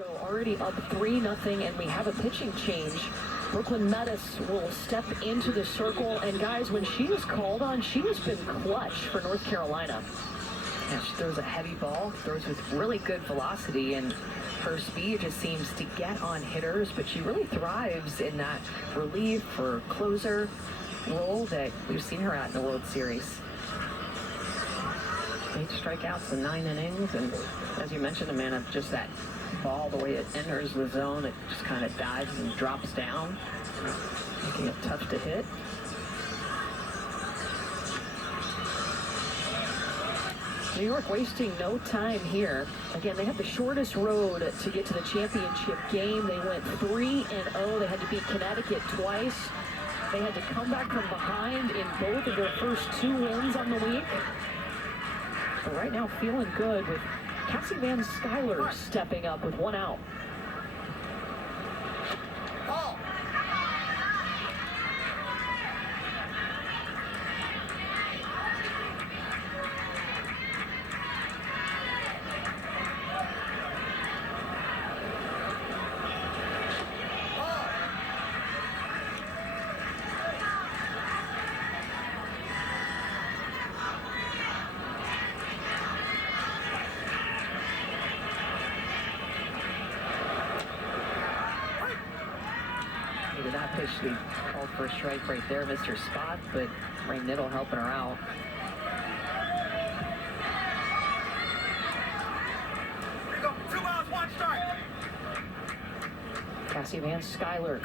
Already up 3-0, and we have a pitching change. Brooklyn Metis will step into the circle, and guys, when she is called on, she has been clutch for North Carolina. Yeah, she throws a heavy ball, throws with really good velocity, and her speed just seems to get on hitters, but she really thrives in that relief or closer role that we've seen her at in the World Series. 8 strikeouts in 9 innings, and as you mentioned, Amanda, just that ball, the way it enters the zone, it just kind of dives and drops down, making it tough to hit. New York wasting no time here. Again, they had the shortest road to get to the championship game. They went 3-0. They had to beat Connecticut twice. They had to come back from behind in both of their first 2 wins on the week. But right now, feeling good with Cassie Van Skyler stepping up with 1 out. That pitch, we called for a strike right there, missed her spot, but Ray Niddle helping her out. Here you go, 2 balls, 1 strike. Cassie Van Skyler.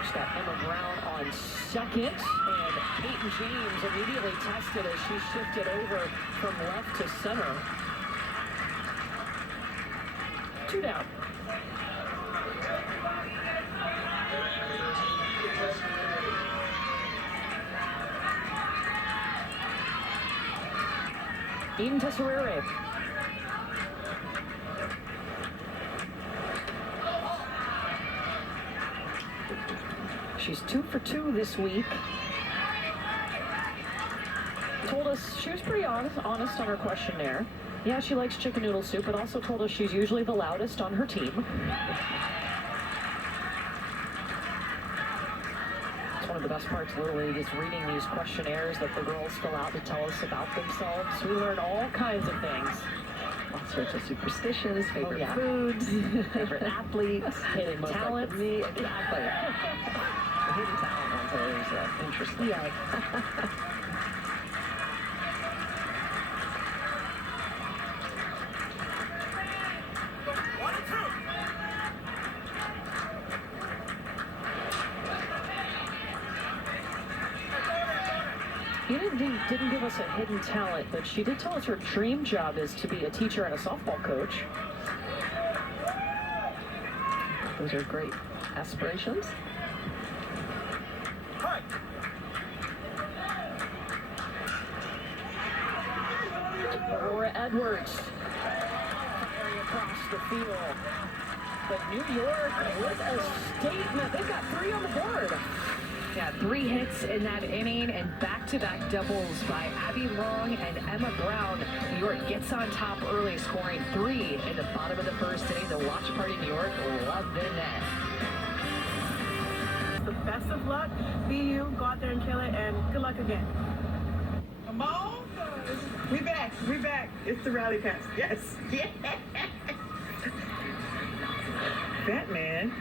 She's got Emma Brown on second, and Peyton James immediately tested as she shifted over from left to center. 2 down. Eden Tesserere. She's 2 for 2 this week. Told us she was pretty honest on her questionnaire. Yeah, she likes chicken noodle soup, but also told us she's usually the loudest on her team. One of the best parts of Little League is reading these questionnaires that the girls fill out to tell us about themselves. We learn all kinds of things. All sorts of superstitions, favorite foods, favorite athletes, hidden talents. Like me, exactly. The hidden talent ones are always interesting. Yeah. Eden didn't give us a hidden talent, but she did tell us her dream job is to be a teacher and a softball coach. Those are great aspirations. Hi. Aurora Edwards firing across the field. But New York with a statement. They've got 3 on the board. Yeah, 3 hits in that inning and back-to-back doubles by Abby Long and Emma Brown. New York gets on top early, scoring 3 in the bottom of the first inning. The watch party New York loved it. The best of luck. Be you. Go out there and kill it, and good luck again. Come on, we back. We back. It's the rally pass. Yes. Yeah. Batman.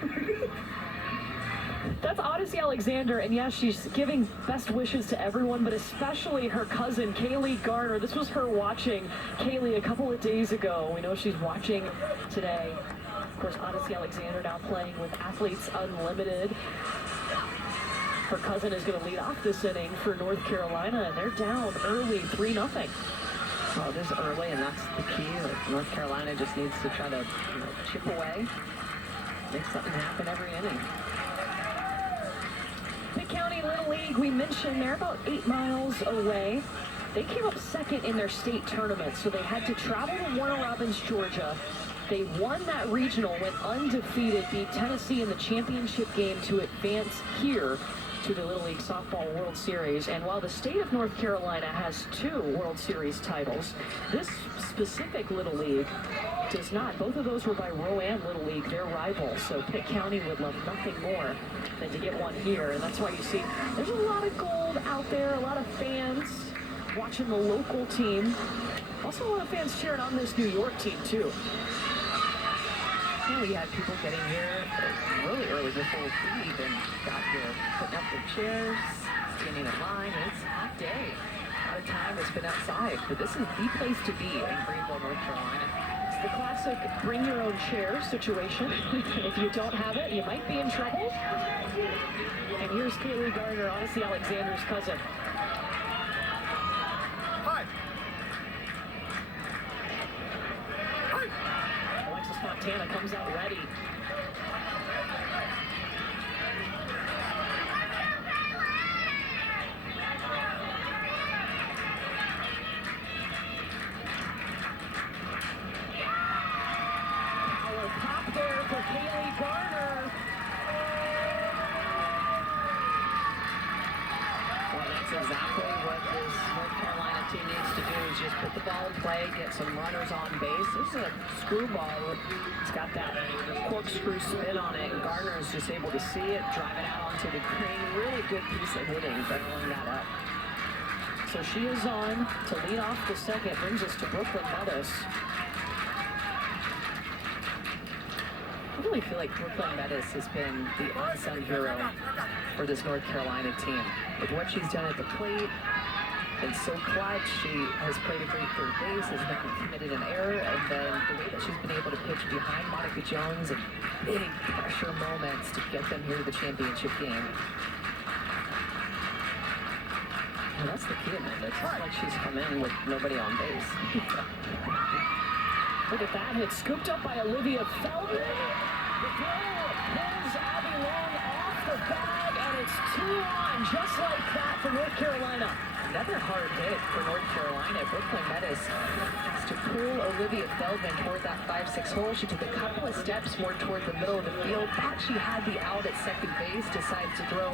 That's Odyssey Alexander, and yeah, she's giving best wishes to everyone, but especially her cousin, Kaylee Garner. This was her watching Kaylee a couple of days ago. We know she's watching today. Of course, Odyssey Alexander now playing with Athletes Unlimited. Her cousin is going to lead off this inning for North Carolina, and they're down early, 3-0. Well, it is early, and that's the key. Like, North Carolina just needs to try to chip away, make something happen every inning. Pitt County Little League, we mentioned they're about 8 miles away. They came up second in their state tournament, so they had to travel to Warner Robins, Georgia. They won that regional, went undefeated, beat Tennessee in the championship game to advance here to the Little League Softball World Series. And while the state of North Carolina has 2 World Series titles, this specific Little League does not. Both of those were by Rowan Little League, their rivals. So Pitt County would love nothing more than to get one here. And that's why you see there's a lot of gold out there, a lot of fans watching the local team. Also a lot of fans cheering on this New York team, too. Yeah, we had people getting here really early before we even got here, putting up their chairs, standing in line. It's a hot day. A lot of time has been outside, but this is the place to be in Greenville, North Carolina. It's the classic bring your own chair situation. If you don't have it, you might be in trouble. And here's Kaylee Gardner, Odyssey Alexander's cousin. Hi. Alexis Fontana comes out ready. Power pop there for Kaylee Gardner. Well, that's exactly what this North Carolina team needs to do, is just put the ball in play, get some runners on base. This is a screwball. It's got that corkscrew spin on it, and Gardner is just able to see it, drive it out onto the green. Really good piece of hitting, barreling that up. So she is on to lead off the second, brings us to Brooklyn Meadows. I really feel like Brooklyn Meadows has been the unsung hero for this North Carolina team. With what she's done at the plate, been so clutch. She has played a great third base, has not committed an error, and then the way that she's been able to pitch behind Monica Jones in big pressure moments to get them here to the championship game. Well, that's the key of it. It's not like she's come in with nobody on base. Look at that hit, scooped up by Olivia Feldman. The throw pulls Abby Long off the bag, and it's 2-on, just like that for North Carolina. Another hard hit for North Carolina. Brooklyn Meadows has to pull Olivia Feldman toward that 5-6 hole. She took a couple of steps more toward the middle of the field. Thought she had the out at second base. Decides to throw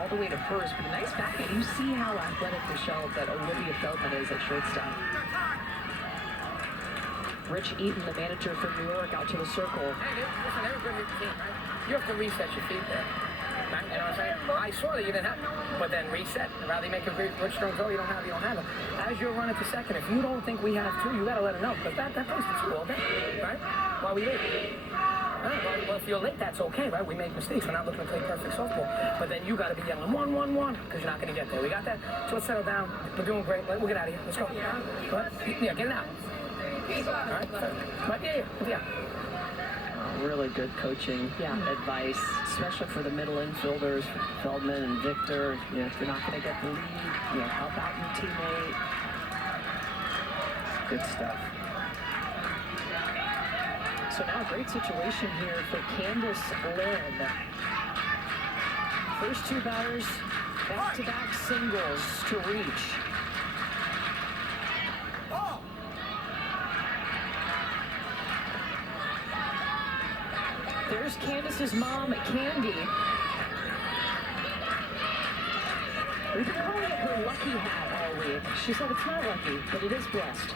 all the way to first. But a nice backhand. You see how athletic Michelle that Olivia Feldman is at shortstop. Rich Eaton, the manager from New York, out to the circle. Hey, listen, everybody in the team, right? You have to reset your feet there. Right? You know what I'm saying? I saw that you didn't have, but then reset. Rather you make a good strong throw, you don't have it. As you're running to second, if you don't think we have two, you gotta let it know, because that plays the two all day, right? While we late. Right? Well, if you're late, that's okay, right? We make mistakes. We're not looking to play perfect softball. But then you gotta be yelling 1-1-1, because you're not gonna get there. We got that? So let's settle down. We're doing great. We'll get out of here. Let's go. Right? Yeah, get it out. All right? But yeah. Really good coaching advice, especially for the middle infielders, Feldman and Victor. You know, if you're not going to get the lead, help out your teammate. Good stuff. So now a great situation here for Candace Lynn. First two batters, back-to-back singles to reach. There's Candace's mom, Candy. We've been calling it her lucky hat all week. She said it's not lucky, but it is blessed.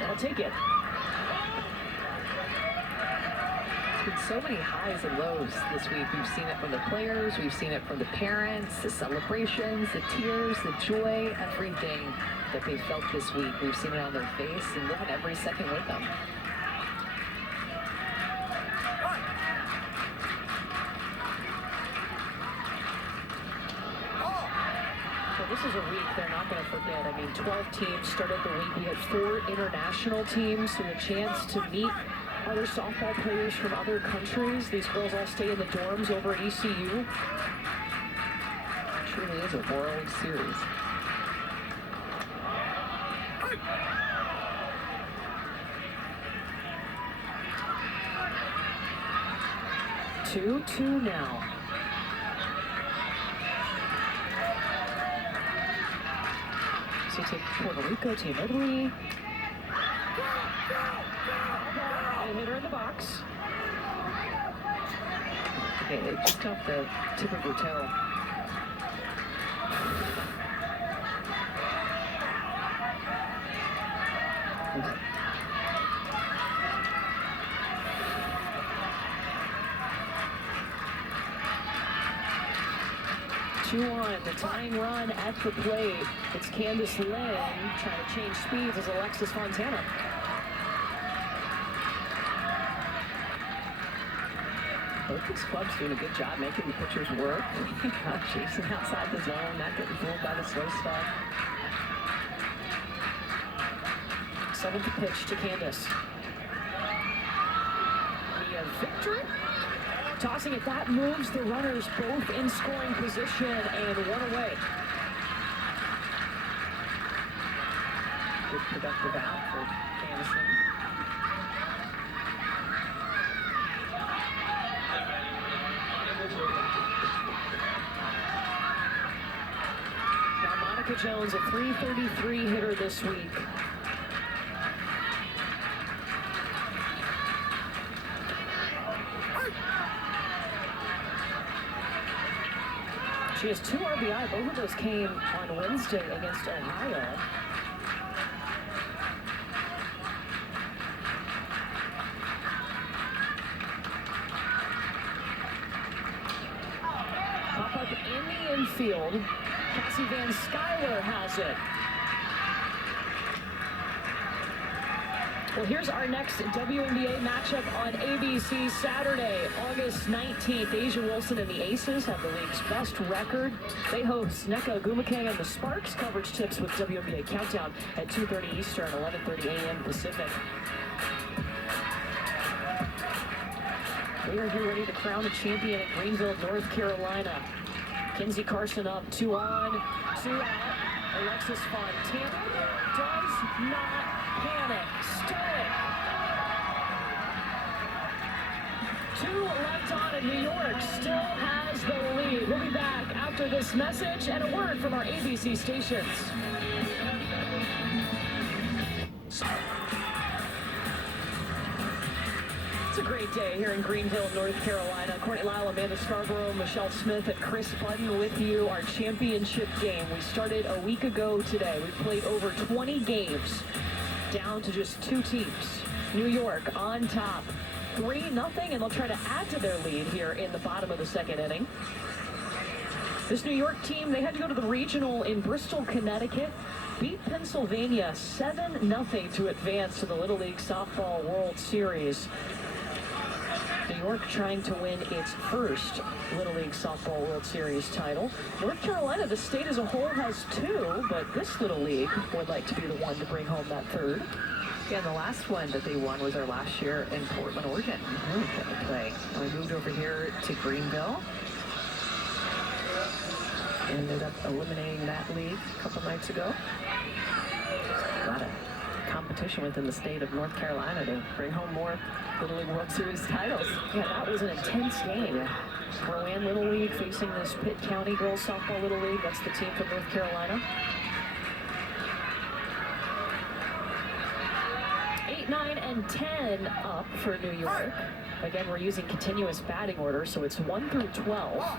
I'll take it. There's been so many highs and lows this week. We've seen it from the players, we've seen it from the parents, the celebrations, the tears, the joy, everything that they felt this week. We've seen it on their face and living every second with them. This is a week they're not going to forget. I mean, 12 teams started the week. We had 4 international teams, so a chance to meet other softball players from other countries. These girls all stay in the dorms over at ECU. It truly is a World Series. Two now. So you take Puerto Rico, Team Italy. And hit her in the box. Okay, just off the tip of her toe. 2 on, the tying run at the plate. It's Candice Lynn trying to change speeds as Alexis Fontana. Both these clubs doing a good job making the pitchers work. Not chasing outside the zone, not getting fooled by the slow stuff. 7th pitch to Candice. Mia Victory. Tossing it, that moves the runners both in scoring position and 1 away. Good productive out for Candice Lynn. Now Monica Jones, a .333 hitter this week. She has 2 RBI. Both of those came on Wednesday against Ohio. Pop up in the infield. Cassie Van Skyler has it. Well, here's our next WNBA matchup on ABC Saturday, August 19th. Asia Wilson and the Aces have the league's best record. They host Nneka Ogwumike and the Sparks. Coverage tips with WNBA Countdown at 2:30 Eastern, 11:30 a.m. Pacific. We are here ready to crown a champion at Greenville, North Carolina. Kinsey Carson up, 2 on, 2 out. Alexis Fontana does not panic. Stoic. 2 left on, and New York still has the lead. We'll be back after this message and a word from our ABC stations. It's a great day here in Greenville, North Carolina. Courtney Lyle, Amanda Scarborough, Michelle Smith, and Chris Button with you. Our championship game. We started a week ago today. We played over 20 games, down to just 2 teams. New York on top, 3-0, and they'll try to add to their lead here in the bottom of the 2nd inning. This New York team, they had to go to the regional in Bristol, Connecticut. Beat Pennsylvania 7-0 to advance to the Little League Softball World Series. New York trying to win its first Little League Softball World Series title. North Carolina, the state as a whole, has 2, but this Little League would like to be the one to bring home that 3rd. Yeah, and the last one that they won was our last year in Portland, Oregon. Really good to play. And we moved over here to Greenville. Ended up eliminating that league a couple nights ago. A lot of competition within the state of North Carolina to bring home more Little League World Series titles. Yeah, that was an intense game. Rowan Little League facing this Pitt County Girls Softball Little League. That's the team from North Carolina. 8, 9, and 10 up for New York. Again, we're using continuous batting order, so it's 1 through 12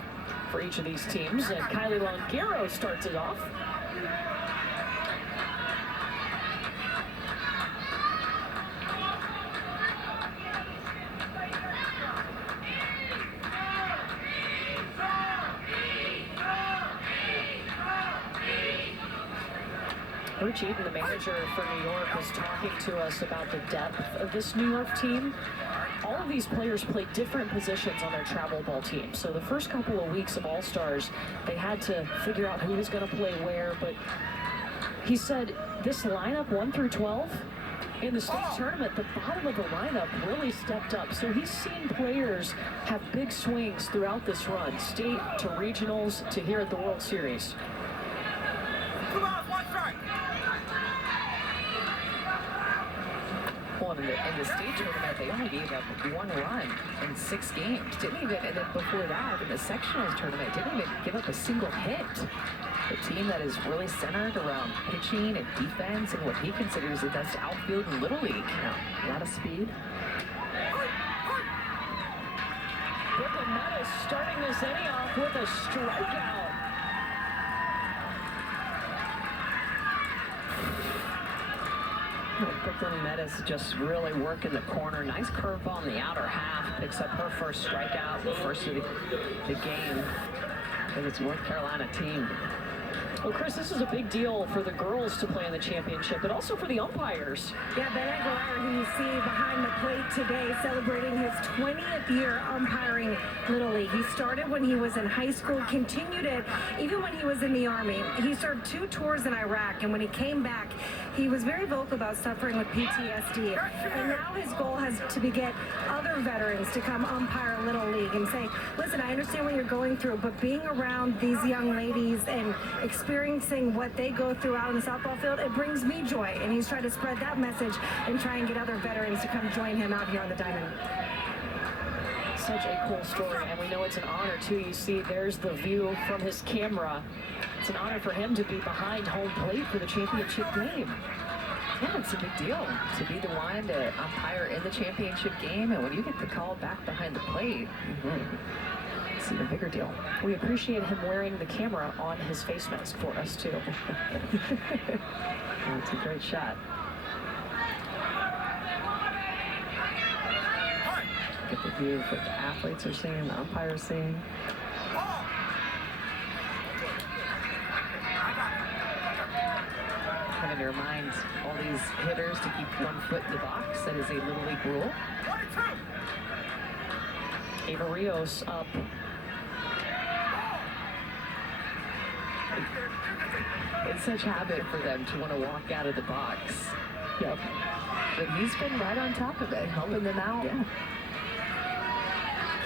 for each of these teams. And Kylie Longaro starts it off. Coach Eden, the manager for New York, was talking to us about the depth of this New York team. All of these players play different positions on their travel ball team. So the first couple of weeks of All-Stars, they had to figure out who was going to play where. But he said this lineup, 1 through 12, in the state tournament, the bottom of the lineup really stepped up. So he's seen players have big swings throughout this run, state to regionals to here at the World Series. 2 balls, 1 strike. Well, in the state tournament, they only gave up 1 run in 6 games. Didn't even, and then before that, in the sectionals tournament, didn't even give up a single hit. A team that is really centered around pitching and defense and what he considers the best outfield in Little League. Now, a lot of speed. Brooklyn Meadows starting this inning off with a strikeout. Brooklyn Meadows just really working the corner. Nice curveball in the outer half. Picks up her first strikeout, the first of the game. And it's North Carolina team. Well, Chris, this is a big deal for the girls to play in the championship, but also for the umpires. Yeah, Ben Aguilar, who you see behind the plate today, celebrating his 20th year umpiring Little League. He started when he was in high school, continued it even when he was in the Army. He served 2 tours in Iraq, and when he came back, he was very vocal about suffering with PTSD. And now his goal has to be get other veterans to come umpire Little League and say, listen, I understand what you're going through, but being around these young ladies and experiencing what they go through out on the softball field, it brings me joy. And he's trying to spread that message and try and get other veterans to come join him out here on the diamond. Such a cool story, and we know it's an honor, too. You see, there's the view from his camera. It's an honor for him to be behind home plate for the championship game. Yeah, it's a big deal to be the one to umpire in the championship game, and when you get the call back behind the plate, it's even a bigger deal. We appreciate him wearing the camera on his face mask for us, too. Oh, it's a great shot. Get the view of what the athletes are seeing, the umpires seeing. Having to remind all these hitters to keep 1 foot in the box. That is a Little League rule. Ava Rios up. It's such habit for them to want to walk out of the box. Yep. But he's been right on top of it, helping them out. Yeah.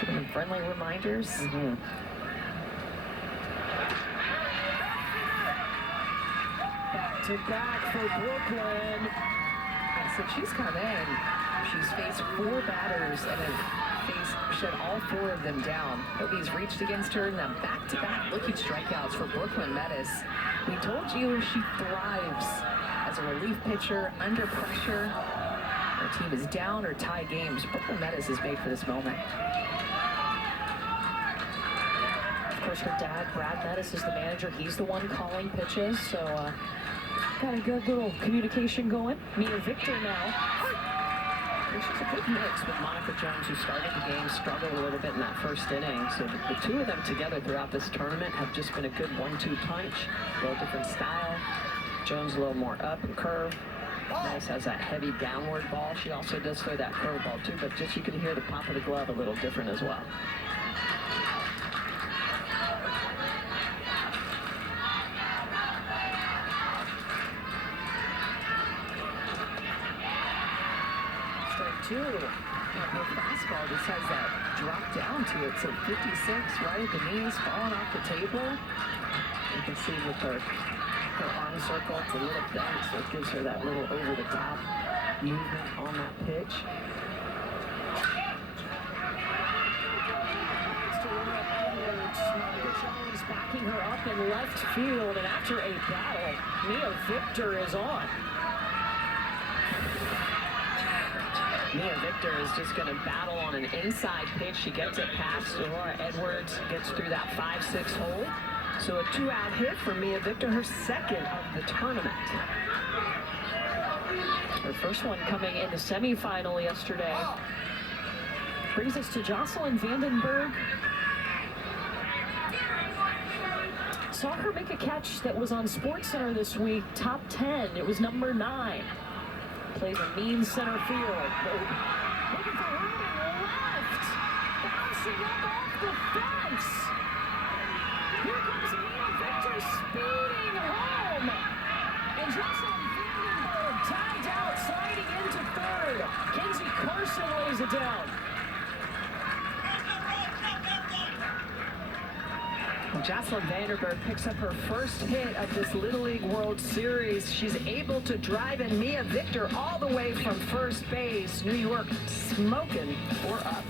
Giving them friendly reminders. Back to back for Brooklyn. And so she's come in. She's faced 4 batters and has shut all 4 of them down. Nobody's reached against her. Now back-to-back looking strikeouts for Brooklyn Metis. We told you she thrives as a relief pitcher under pressure. Her team is down or tie games. Brooklyn Metis is made for this moment. Of course, her dad, Brad Metis, is the manager. He's the one calling pitches, so got a good little communication going. Mia Victor now. And she's a good mix with Monica Jones, who started the game, struggled a little bit in that first inning. So the 2 of them together throughout this tournament have just been a good 1-2 punch. A little different style. Jones a little more up and curve. Metis has that heavy downward ball. She also does throw that curveball too, but just you can hear the pop of the glove a little different as well. Strike 2. Her fastball just has that drop down to it. So 56 right at the knees, falling off the table. You can see with her arm circle, it's a little bent, so it gives her that little over-the-top movement on that pitch. Jones backing her up in left field, and after a battle, Mia Victor is on. Mia Victor is just going to battle on an inside pitch. She gets it past Aurora Edwards, gets through that 5-6 hole. So a 2-out hit for Mia Victor, her 2nd of the tournament. Her first one coming in the semifinal yesterday. Brings us to Jocelyn Vandenberg. Saw her make a catch that was on SportsCenter this week, top 10. It was number 9. Plays a mean center field. Looking for room in left. Bouncing up off the fence. Here comes Mia Victor speeding home. And Jocelyn Vandenberg tagged out, sliding into 3rd. Kenzie Carson lays it down. Jocelyn Vandenberg picks up her first hit of this Little League World Series. She's able to drive in Mia Victor all the way from first base. New York smoking 4 up.